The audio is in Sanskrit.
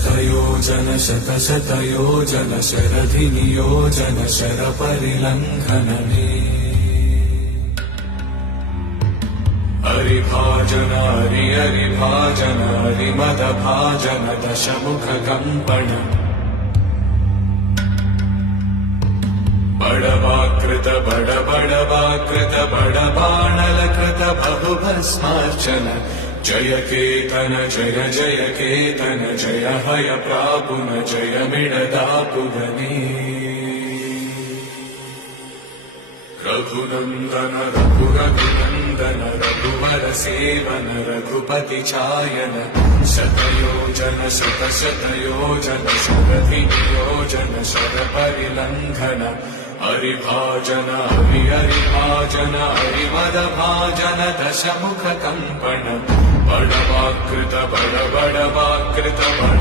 शतयोजन शतशतयोजन शरधिनियोजन शरपरिलङ्घनने हरिभाजन हरिभाजन हरिमदभाजन दशमुखकम्पण बडवाकृत बडवाकृत बडबाणलकृत बहुभस्मार्चन जय केतन जय जय केतन जय हय प्रापुन जय मिडदापुगने रघुनन्दन रघुनन्दन रघुवर सेवन रघुपति चायन शतयोजन शतशतयोजन शरधिनियोजन शरपरिलङ्घन हरिभाजन हरिभाजन हरिमदभाजन दशमुखकम्पण बडवाकृत बडवाकृत